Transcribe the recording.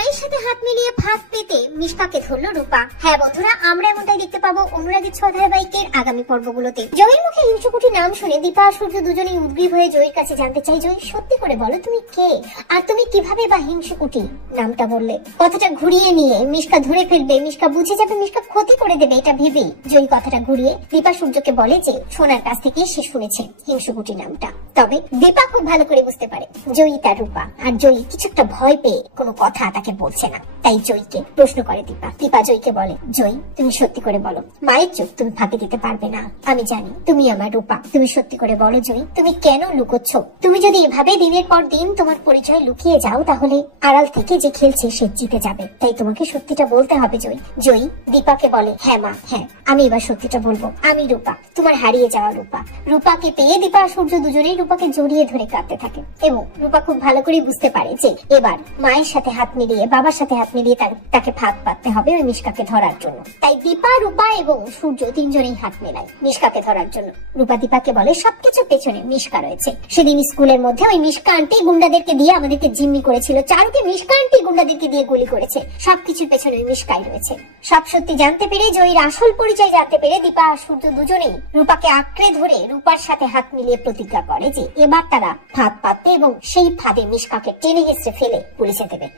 মায়ের সাথে হাত মিলিয়ে ফাঁদ পেতে মিশকাকে ধরলো রূপা। হ্যাঁ বন্ধুরা, আমরা এমনটাই দেখতে পাবো অনুরাগের 6 ধারাবাহিকের আগামী পর্বগুলোতে। জয়ের মুখে হিংসুকুটি নাম শুনে দীপা আর সূর্য দুজনেই উদ্গ্রীব হয়ে জয়ের কাছে জানতে চাই, জয় সত্যি করে বলো তুমি কে, আর তুমি কিভাবে বা হিংসুকুটি নামটা বললে। কথাটা ঘুরিয়ে নিয়ে মিশকা ধরে ফেলবে, মিশকা বুঝে যাবে, মিশকা ক্ষতি করে দেবে, এটা ভেবেই জয় কথাটা ঘুরিয়ে দীপা সূর্যকে বলে যে সোনার কাছ থেকে সে শুনেছে হিংসুকুটি নামটা। তবে দীপা খুব ভালো করে বুঝতে পারে জয়ী তার রূপা, আর জয়ী কিছু একটা ভয় পেয়ে কোনো কথা তাকে বলছে না। তাই জয়ীকে প্রশ্ন করে দীপা। দীপা জয়ীকে বলে, জয়ী তুমি সত্যি করে বলো, মায়ের চোখ তুমি ফাঁকি দিতে পারবে না, আমি জানি তুমি আমার রূপা, তুমি সত্যি করে বলো জয়ী তুমি কেন লুকোচ্ছ। তুমি যদি এভাবে দিনের পর দিন তোমার পরিচয় লুকিয়ে যাও তাহলে আড়াল থেকে যে খেলছে সে জিতে যাবে, তাই তোমাকে সত্যিটা বলতে হবে জয়ী। জয়ী দীপাকে বলে, হ্যাঁ মা, হ্যাঁ আমি এবার সত্যিটা বলবো, আমি রূপা, তোমার হারিয়ে যাওয়া রূপা। রূপাকে পেয়ে দীপা আর সূর্য দুজনেই রূপাকে জড়িয়ে ধরে কাঁদতে থাকে এবং রূপা খুব ভালো করে বুঝতে পারে যে এবার মায়ের সাথে হাত মিলিয়ে, বাবার সাথে হাত মিলিয়ে তাকে ফাঁদ পাততে হবে ওই মিশকাকে ধরার জন্য। তাই দীপা, রূপা এবং সূর্য তিনজনেই হাত মেলায় মিশকাকে ধরার জন্য। রূপা দীপাকে বলে সবকিছু পেছনে মিশকা রয়েছে। সেদিন স্কুলের মধ্যে ওই মিশকা আন্টি গুন্ডাদেরকে দিয়ে আমাদেরকে জিম্মি করেছিল, চারুকে মিশকা আন্টি গুন্ডাদেরকে দিয়ে গুলি করেছে, সবকিছুর পেছনে ওই মিশকাই রয়েছে। সব সত্যি জানতে পেরে, জয়ীর আসল পরিচয় জানতে পেরে দীপা আর সূর্য দুজনেই রূপাকে আঁকড়ে ধরে রূপার সাথে হাত মিলিয়ে প্রতিজ্ঞা করে যে এবার তারা ফাঁদ পাতবে এবং সেই ফাঁদে মিশকাকে টেনে হেসড়ে ফেলে পুলিশে দেবে।